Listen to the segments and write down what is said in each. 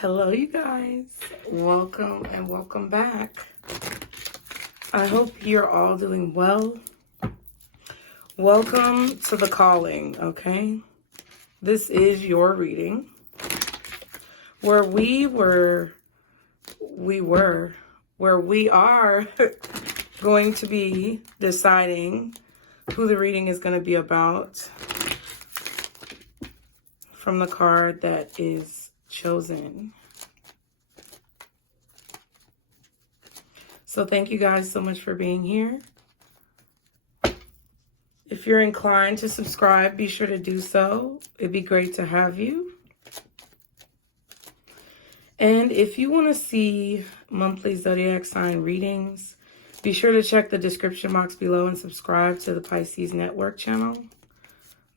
Hello, you guys. Welcome and welcome back. I hope you're all doing well. Welcome to the calling, okay? This is your reading where we are going to be deciding who the reading is going to be about from the card that is chosen. So thank you guys so much for being here. If you're inclined to subscribe, be sure to do so. It'd be great to have you. And if you want to see monthly zodiac sign readings, be sure to check the description box below and subscribe to the Pisces Network channel.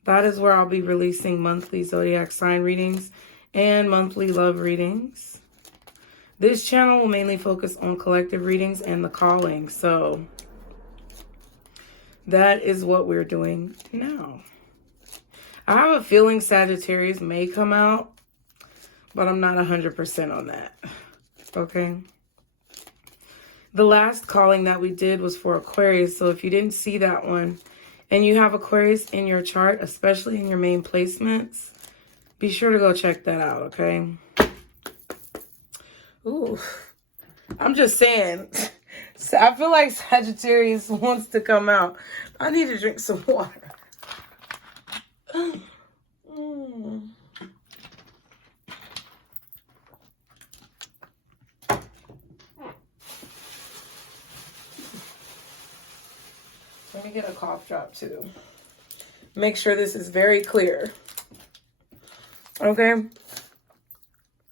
That is where I'll be releasing monthly zodiac sign readings and monthly love readings. This channel will mainly focus on collective readings and the calling. So that is what we're doing now. I have a feeling Sagittarius may come out, but I'm not 100% on that. Okay. The last calling that we did was for Aquarius. So if you didn't see that one and you have Aquarius in your chart, especially in your main placements, be sure to go check that out, okay? Ooh, I'm just saying. I feel like Sagittarius wants to come out. I need to drink some water. Let me get a cough drop too. Make sure this is very clear. Okay.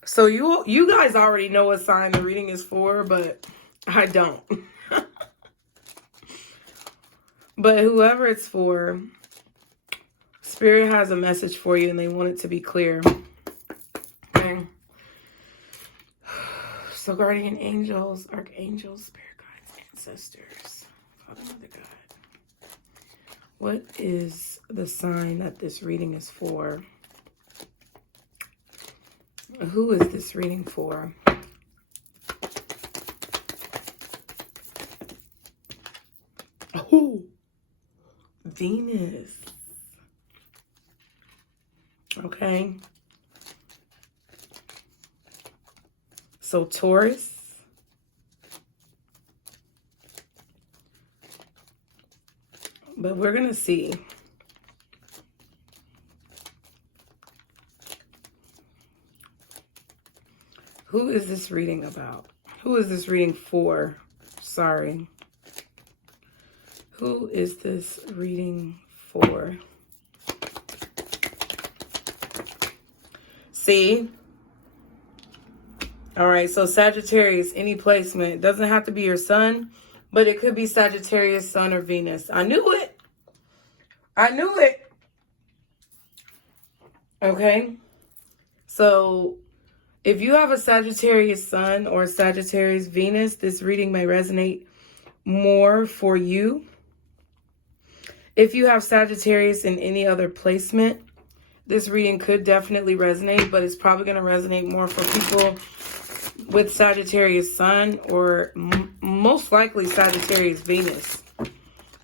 So you guys already know what sign the reading is for, but I don't. But whoever it's for, Spirit has a message for you and they want it to be clear. Okay. So guardian angels, archangels, spirit guides, ancestors, Father, Mother, God. What is the sign that this reading is for? Who is this reading for? Oh, Venus. Okay. So Taurus. But we're going to see. Who is this reading about? Who is this reading for? Sorry. Who is this reading for? See? All right, so Sagittarius, any placement. It doesn't have to be your sun, but it could be Sagittarius, Sun, or Venus. I knew it. I knew it. Okay. So if you have a Sagittarius Sun or Sagittarius Venus, this reading may resonate more for you. If you have Sagittarius in any other placement, this reading could definitely resonate, but it's probably going to resonate more for people with Sagittarius Sun or most likely Sagittarius Venus.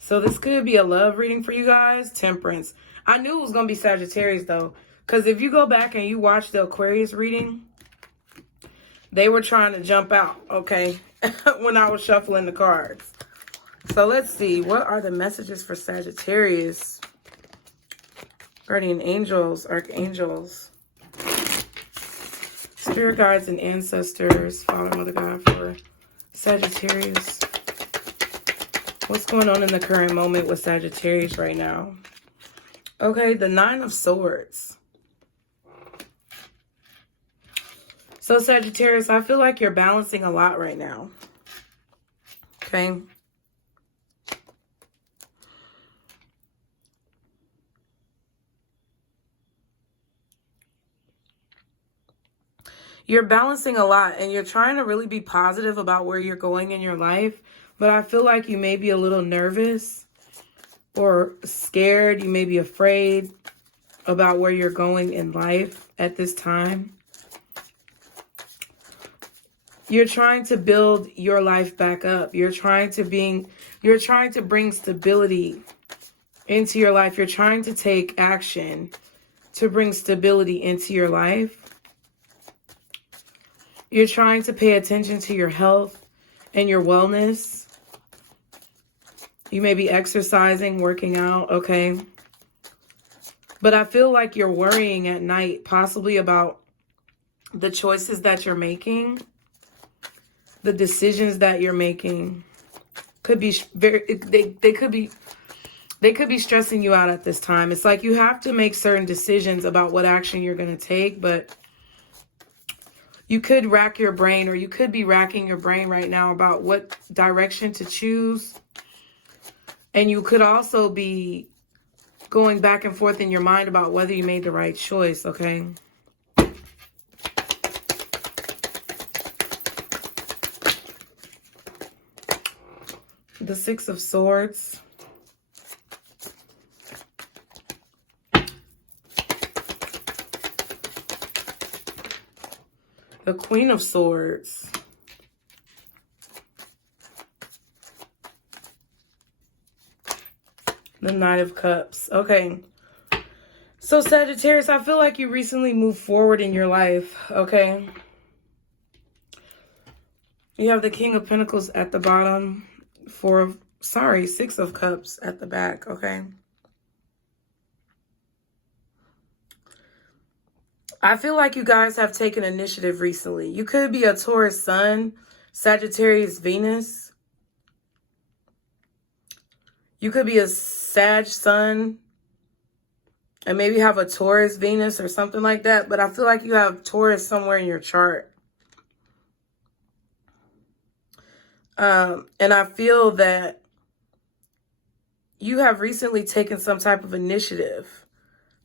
So this could be a love reading for you guys. Temperance. I knew it was going to be Sagittarius though, because if you go back and you watch the Aquarius reading, they were trying to jump out, okay, when I was shuffling the cards. So let's see. What are the messages for Sagittarius? Guardian angels, archangels, spirit guides and ancestors, Father, Mother, God for Sagittarius. What's going on in the current moment with Sagittarius right now? Okay, the Nine of Swords. So Sagittarius, I feel like you're balancing a lot right now. Okay. You're balancing a lot and you're trying to really be positive about where you're going in your life. But I feel like you may be a little nervous or scared. You may be afraid about where you're going in life at this time. You're trying to build your life back up. You're trying to bring stability into your life. You're trying to take action to bring stability into your life. You're trying to pay attention to your health and your wellness. You may be exercising, working out, okay? But I feel like you're worrying at night, possibly about the choices that you're making, the decisions that you're making. Could be they could be stressing you out at this time. It's like you have to make certain decisions about what action you're going to take, but you could rack your brain, or you could be racking your brain right now about what direction to choose. And you could also be going back and forth in your mind about whether you made the right choice, okay? The Six of Swords. The Queen of Swords. The Knight of Cups. Okay. So Sagittarius, I feel like you recently moved forward in your life, okay? You have the King of Pentacles at the bottom. Six of Cups at the back, okay? I feel like you guys have taken initiative recently. You could be a Taurus Sun, Sagittarius Venus. You could be a Sag Sun and maybe have a Taurus Venus or something like that. But I feel like you have Taurus somewhere in your chart. And I feel that you have recently taken some type of initiative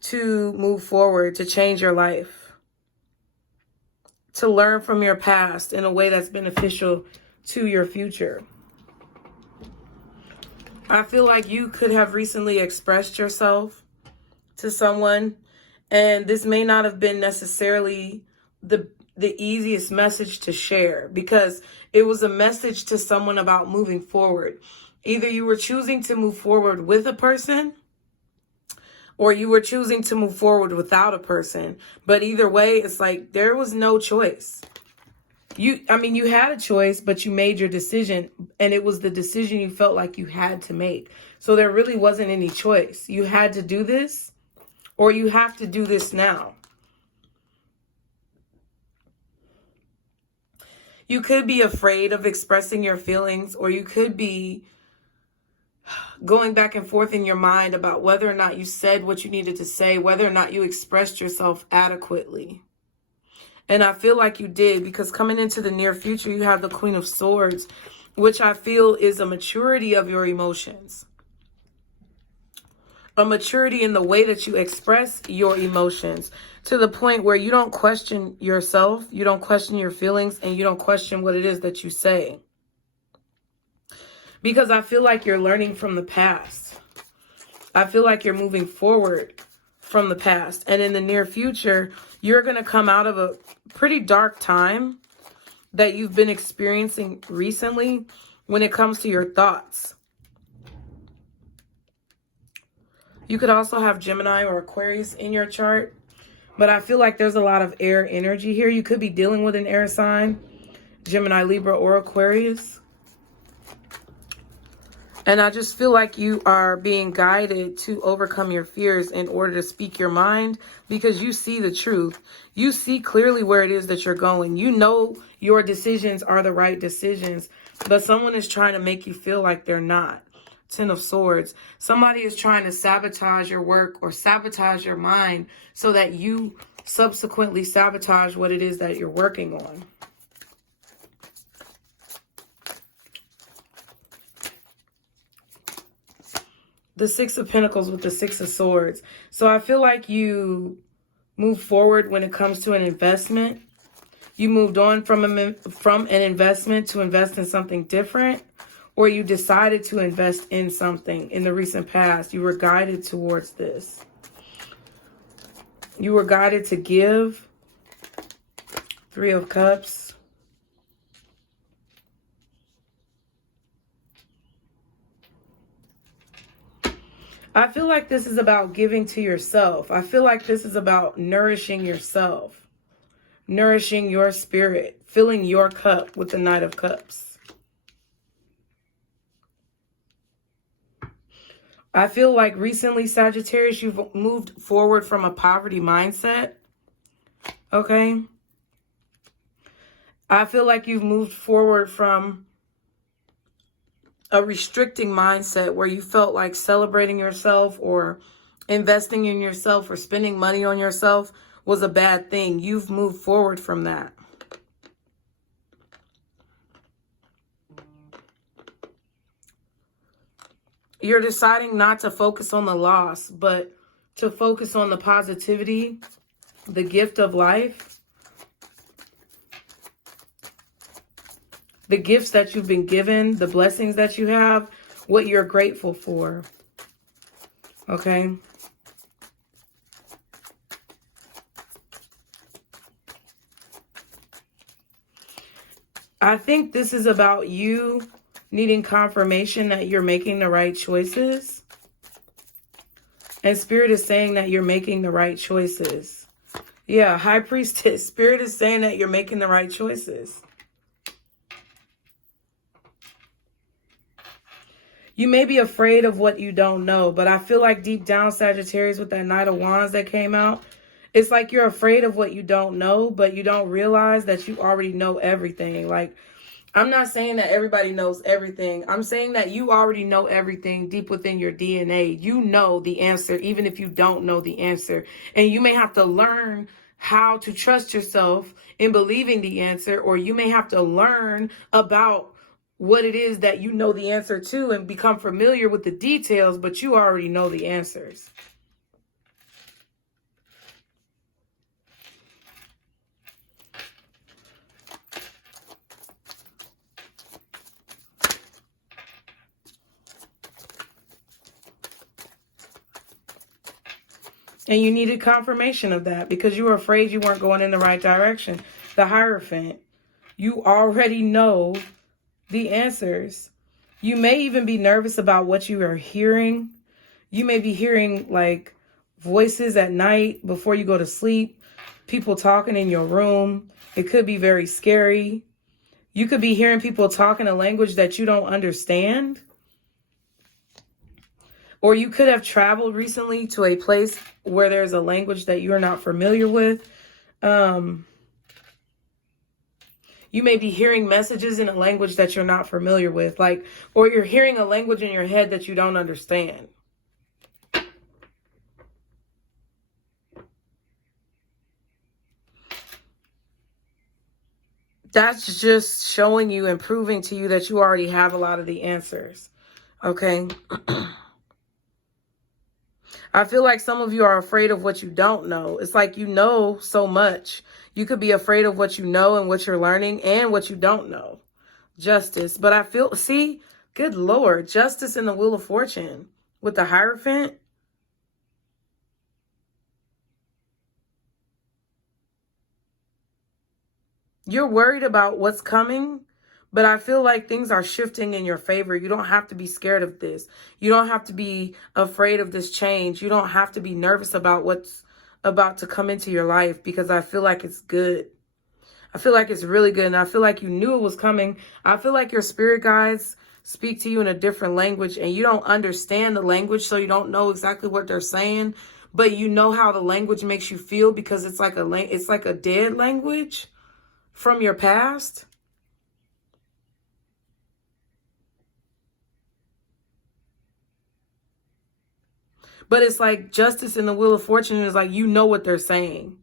to move forward, to change your life, to learn from your past in a way that's beneficial to your future. I feel like you could have recently expressed yourself to someone, and this may not have been necessarily the easiest message to share, because it was a message to someone about moving forward. Either you were choosing to move forward with a person, or you were choosing to move forward without a person. But either way, it's like there was no choice. You had a choice, but you made your decision, and it was the decision you felt like you had to make. So there really wasn't any choice. You had to do this, or you have to do this now. You could be afraid of expressing your feelings, or you could be going back and forth in your mind about whether or not you said what you needed to say, whether or not you expressed yourself adequately. And I feel like you did, because coming into the near future, you have the Queen of Swords, which I feel is a maturity of your emotions. A maturity in the way that you express your emotions, to the point where you don't question yourself, you don't question your feelings, and you don't question what it is that you say. Because I feel like you're learning from the past. I feel like you're moving forward from the past. And in the near future, you're going to come out of a pretty dark time that you've been experiencing recently when it comes to your thoughts. You could also have Gemini or Aquarius in your chart, but I feel like there's a lot of air energy here. You could be dealing with an air sign, Gemini, Libra, or Aquarius. And I just feel like you are being guided to overcome your fears in order to speak your mind, because you see the truth. You see clearly where it is that you're going. You know your decisions are the right decisions, but someone is trying to make you feel like they're not. Ten of Swords. Somebody is trying to sabotage your work or sabotage your mind so that you subsequently sabotage what it is that you're working on. The Six of Pentacles with the Six of Swords. So I feel like you move forward when it comes to an investment. You moved on from an investment to invest in something different, or you decided to invest in something in the recent past. You were guided towards this. You were guided to give. Three of Cups. I feel like this is about giving to yourself. I feel like this is about nourishing yourself, nourishing your spirit, filling your cup with the Knight of Cups. I feel like recently, Sagittarius, you've moved forward from a poverty mindset. Okay? I feel like you've moved forward from a restricting mindset where you felt like celebrating yourself or investing in yourself or spending money on yourself was a bad thing. You've moved forward from that. You're deciding not to focus on the loss, but to focus on the positivity, the gift of life, the gifts that you've been given, the blessings that you have, what you're grateful for. Okay? I think this is about you needing confirmation that you're making the right choices. And Spirit is saying that you're making the right choices. Yeah, High Priestess, Spirit is saying that you're making the right choices. You may be afraid of what you don't know, but I feel like deep down, Sagittarius, with that Knight of Wands that came out, it's like you're afraid of what you don't know, but you don't realize that you already know everything. Like, I'm not saying that everybody knows everything. I'm saying that you already know everything deep within your DNA. You know the answer, even if you don't know the answer. And you may have to learn how to trust yourself in believing the answer, or you may have to learn about what it is that you know the answer to and become familiar with the details, but you already know the answers. And you needed confirmation of that because you were afraid you weren't going in the right direction. The Hierophant, you already know the answers. You may even be nervous about what you are hearing. You may be hearing like voices at night before you go to sleep, people talking in your room. It could be very scary. You could be hearing people talking a language that you don't understand. Or you could have traveled recently to a place where there's a language that you're not familiar with. You may be hearing messages in a language that you're not familiar with, like, or you're hearing a language in your head that you don't understand. That's just showing you and proving to you that you already have a lot of the answers. Okay. I feel like some of you are afraid of what you don't know. It's like you know so much. You could be afraid of what you know and what you're learning and what you don't know. Justice. But I feel, see, good Lord, justice in the Wheel of Fortune with the Hierophant. You're worried about what's coming, but I feel like things are shifting in your favor. You don't have to be scared of this. You don't have to be afraid of this change. You don't have to be nervous about what's about to come into your life because I feel like it's good. I feel like it's really good. And I feel like you knew it was coming. I feel like your spirit guides speak to you in a different language and you don't understand the language. So you don't know exactly what they're saying, but you know how the language makes you feel because it's like a dead language from your past. But it's like justice in the Wheel of Fortune is like, you know what they're saying.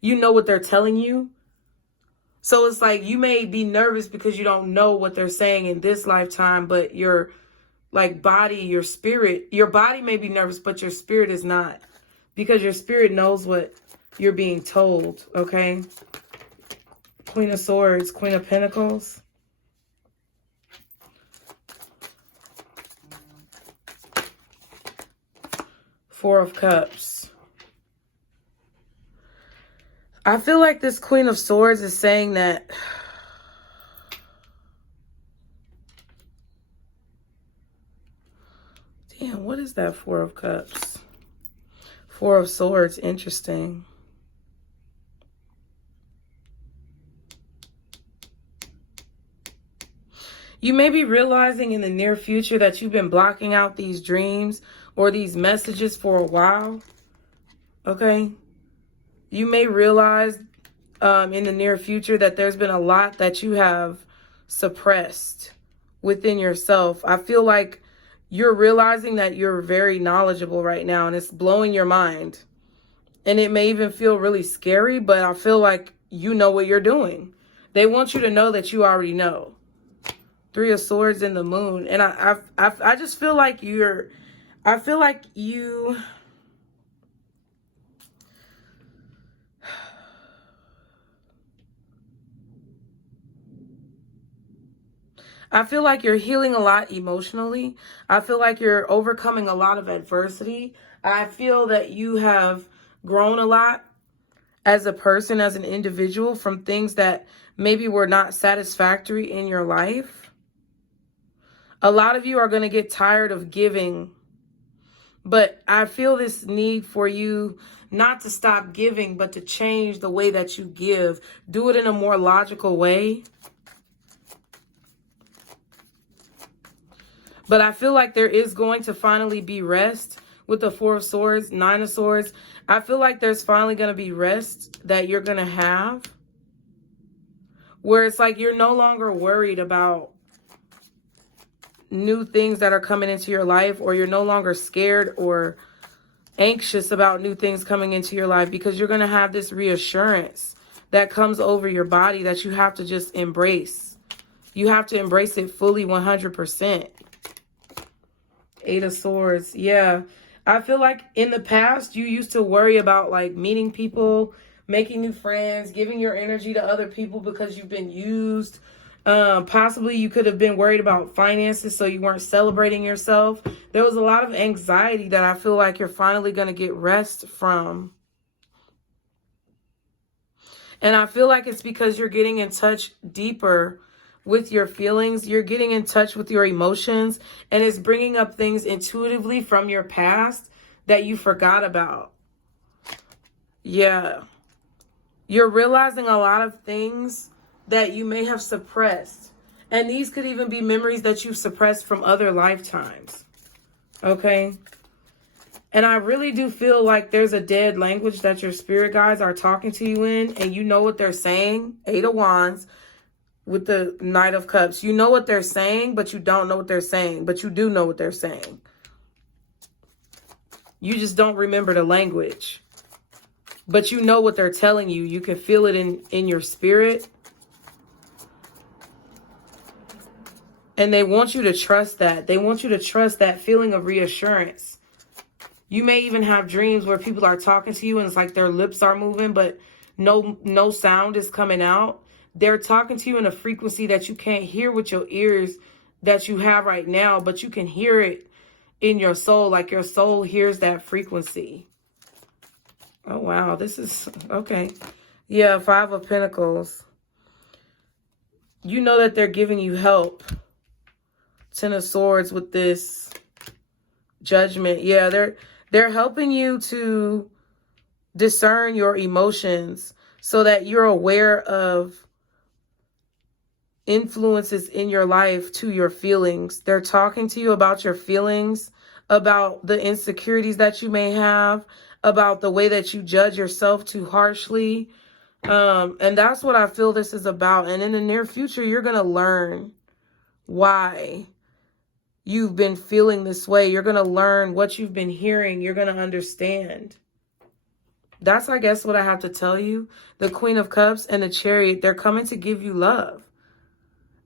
You know what they're telling you. So it's like you may be nervous because you don't know what they're saying in this lifetime, but your like body, your spirit, your body may be nervous, but your spirit is not. Because your spirit knows what you're being told, okay? Queen of Swords, Queen of Pentacles. Four of Cups. I feel like this Queen of Swords is saying that damn, What is that Four of Cups? Four of Swords. Interesting. You may be realizing in the near future that you've been blocking out these dreams or these messages for a while. Okay? You may realize in the near future that there's been a lot that you have suppressed within yourself. I feel like you're realizing that you're very knowledgeable right now and it's blowing your mind. And it may even feel really scary, but I feel like you know what you're doing. They want you to know that you already know. Three of Swords and the Moon. And I just feel like I feel like you're healing a lot emotionally. I feel like you're overcoming a lot of adversity. I feel that you have grown a lot as a person, as an individual, from things that maybe were not satisfactory in your life. A lot of you are going to get tired of giving, but I feel this need for you not to stop giving, but to change the way that you give. Do it in a more logical way. But I feel like there is going to finally be rest with the Four of Swords, Nine of Swords. I feel like there's finally going to be rest that you're going to have, where it's like you're no longer worried about new things that are coming into your life, or you're no longer scared or anxious about new things coming into your life, because you're going to have this reassurance that comes over your body that you have to just embrace. You have to embrace it fully, 100%. Eight of Swords. Yeah. I feel like in the past, you used to worry about like meeting people, making new friends, giving your energy to other people because you've been used. Possibly you could have been worried about finances, so you weren't celebrating yourself. There was a lot of anxiety that I feel like you're finally going to get rest from. And I feel like it's because you're getting in touch deeper with your feelings. You're getting in touch with your emotions, and it's bringing up things intuitively from your past that you forgot about. Yeah. You're realizing a lot of things that you may have suppressed. And these could even be memories that you've suppressed from other lifetimes. Okay? And I really do feel like there's a dead language that your spirit guides are talking to you in, and you know what they're saying. Eight of Wands with the Knight of Cups. You know what they're saying, but you don't know what they're saying. But you do know what they're saying. You just don't remember the language. But you know what they're telling you. You can feel it in your spirit. And they want you to trust that. They want you to trust that feeling of reassurance. You may even have dreams where people are talking to you and it's like their lips are moving, but no sound is coming out. They're talking to you in a frequency that you can't hear with your ears that you have right now, but you can hear it in your soul, like your soul hears that frequency. Oh, wow. This is, okay. Yeah, Five of Pentacles. You know that they're giving you help. Ten of Swords with this Judgment. Yeah, they're helping you to discern your emotions so that you're aware of influences in your life to your feelings. They're talking to you about your feelings, about the insecurities that you may have, about the way that you judge yourself too harshly. And that's what I feel this is about. And in the near future, you're going to learn why you've been feeling this way. You're going to learn what you've been hearing. You're going to understand. That's, I guess, what I have to tell you. The Queen of Cups and the Chariot, they're coming to give you love.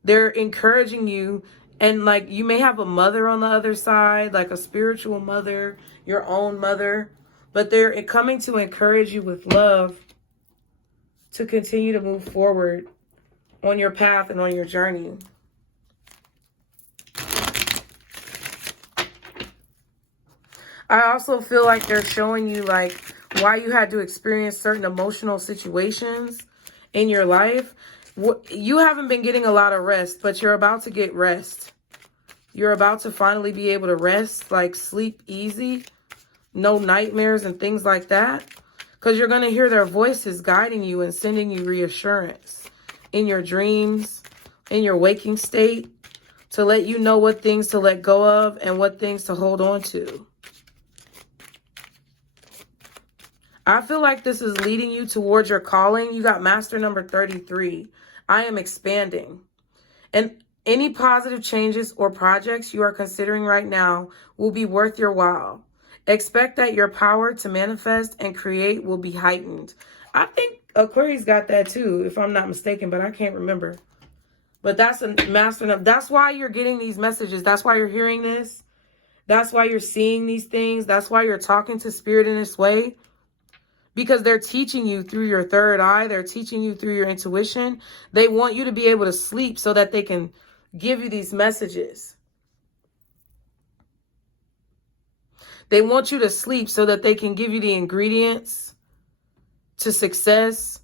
They're encouraging you. And like, you may have a mother on the other side, like a spiritual mother, your own mother. But they're coming to encourage you with love to continue to move forward on your path and on your journey. I also feel like they're showing you like why you had to experience certain emotional situations in your life. You haven't been getting a lot of rest, but you're about to get rest. You're about to finally be able to rest, like sleep easy, no nightmares and things like that. Because you're going to hear their voices guiding you and sending you reassurance in your dreams, in your waking state, to let you know what things to let go of and what things to hold on to. I feel like this is leading you towards your calling. You got master number 33. I am expanding. And any positive changes or projects you are considering right now will be worth your while. Expect that your power to manifest and create will be heightened. I think Aquarius got that too, if I'm not mistaken, but I can't remember. But that's a master number. That's why you're getting these messages. That's why you're hearing this. That's why you're seeing these things. That's why you're talking to spirit in this way. Because they're teaching you through your third eye. They're teaching you through your intuition. They want you to be able to sleep so that they can give you these messages. They want you to sleep so that they can give you the ingredients to success,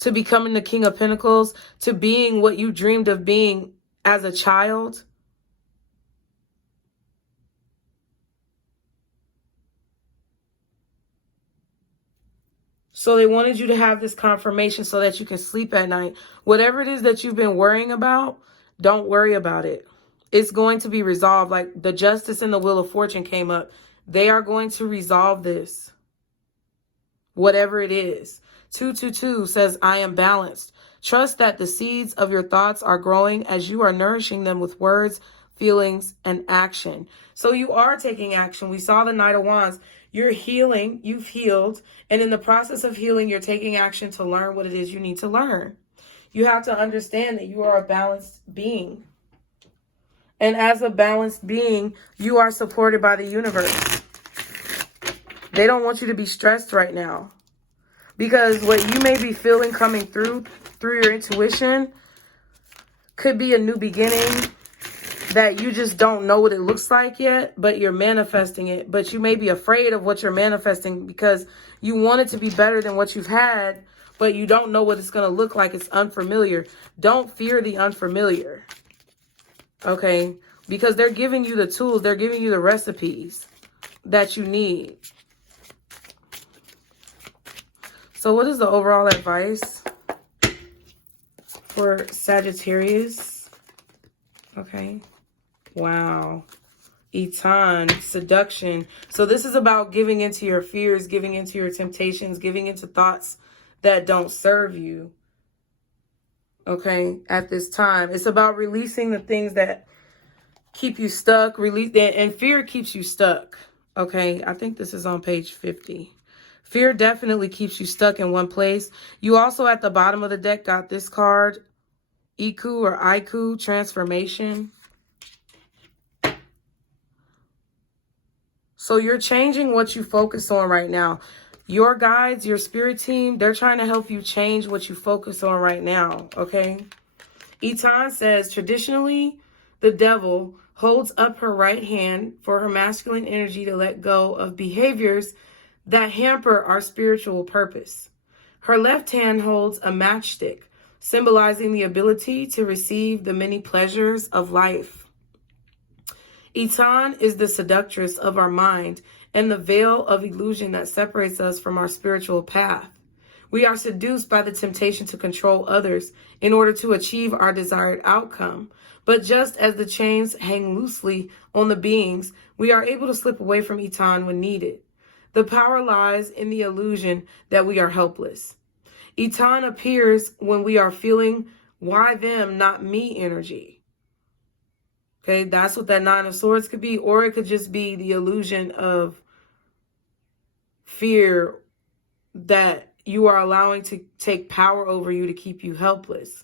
to becoming the King of Pentacles, to being what you dreamed of being as a child. So they wanted you to have this confirmation so that you can sleep at night. Whatever it is that you've been worrying about, don't worry about it. It's going to be resolved. Like the Justice and the Wheel of Fortune came up. They are going to resolve this. Whatever it is. 222 says, I am balanced. Trust that the seeds of your thoughts are growing as you are nourishing them with words, feelings, and action. So you are taking action. We saw the Knight of Wands. You're healing. You've healed. And in the process of healing, you're taking action to learn what it is you need to learn. You have to understand that you are a balanced being. And as a balanced being, you are supported by the universe. They don't want you to be stressed right now. Because what you may be feeling coming through your intuition could be a new beginning that you just don't know what it looks like yet, but you're manifesting it. But you may be afraid of what you're manifesting because you want it to be better than what you've had, but you don't know what it's going to look like. It's unfamiliar. Don't fear the unfamiliar. Okay? Because they're giving you the tools. They're giving you the recipes that you need. So what is the overall advice for Sagittarius? Okay. Wow. Eton, seduction. So this is about giving into your fears, giving into your temptations, giving into thoughts that don't serve you. Okay. At this time. It's about releasing the things that keep you stuck. And fear keeps you stuck. Okay. I think this is on page 50. Fear definitely keeps you stuck in one place. You also at the bottom of the deck got this card, Iku or Aiku, transformation. So you're changing what you focus on right now. Your guides, your spirit team, they're trying to help you change what you focus on right now, okay? Eton says, traditionally, the devil holds up her right hand for her masculine energy to let go of behaviors that hamper our spiritual purpose. Her left hand holds a matchstick, symbolizing the ability to receive the many pleasures of life. Eton is the seductress of our mind and the veil of illusion that separates us from our spiritual path. We are seduced by the temptation to control others in order to achieve our desired outcome. But just as the chains hang loosely on the beings, we are able to slip away from Eton when needed. The power lies in the illusion that we are helpless. Eton appears when we are feeling why them, not me energy. Okay, that's what that Nine of Swords could be, or it could just be the illusion of fear that you are allowing to take power over you to keep you helpless.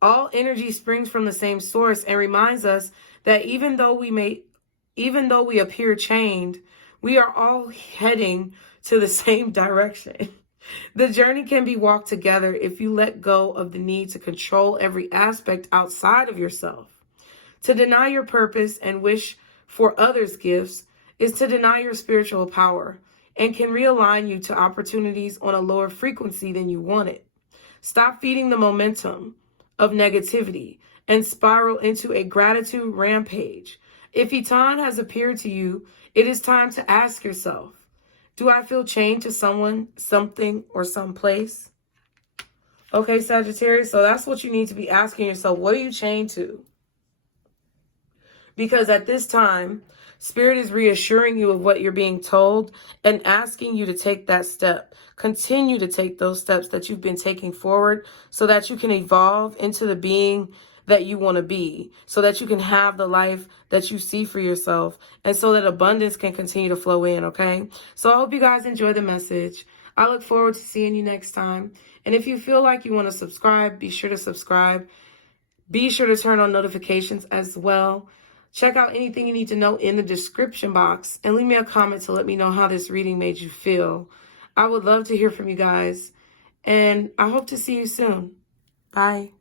All energy springs from the same source and reminds us that even though we appear chained, we are all heading to the same direction. The journey can be walked together if you let go of the need to control every aspect outside of yourself. To deny your purpose and wish for others' gifts is to deny your spiritual power and can realign you to opportunities on a lower frequency than you wanted. Stop feeding the momentum of negativity and spiral into a gratitude rampage. If Eton has appeared to you, it is time to ask yourself, do I feel chained to someone, something, or someplace? Okay, Sagittarius, so that's what you need to be asking yourself. What are you chained to? Because at this time, Spirit is reassuring you of what you're being told and asking you to take that step. Continue to take those steps that you've been taking forward so that you can evolve into the being that you want to be, so that you can have the life that you see for yourself, and so that abundance can continue to flow in, okay? So I hope you guys enjoy the message. I look forward to seeing you next time. And if you feel like you want to subscribe, be sure to subscribe. Be sure to turn on notifications as well. Check out anything you need to know in the description box and leave me a comment to let me know how this reading made you feel. I would love to hear from you guys, and I hope to see you soon. Bye.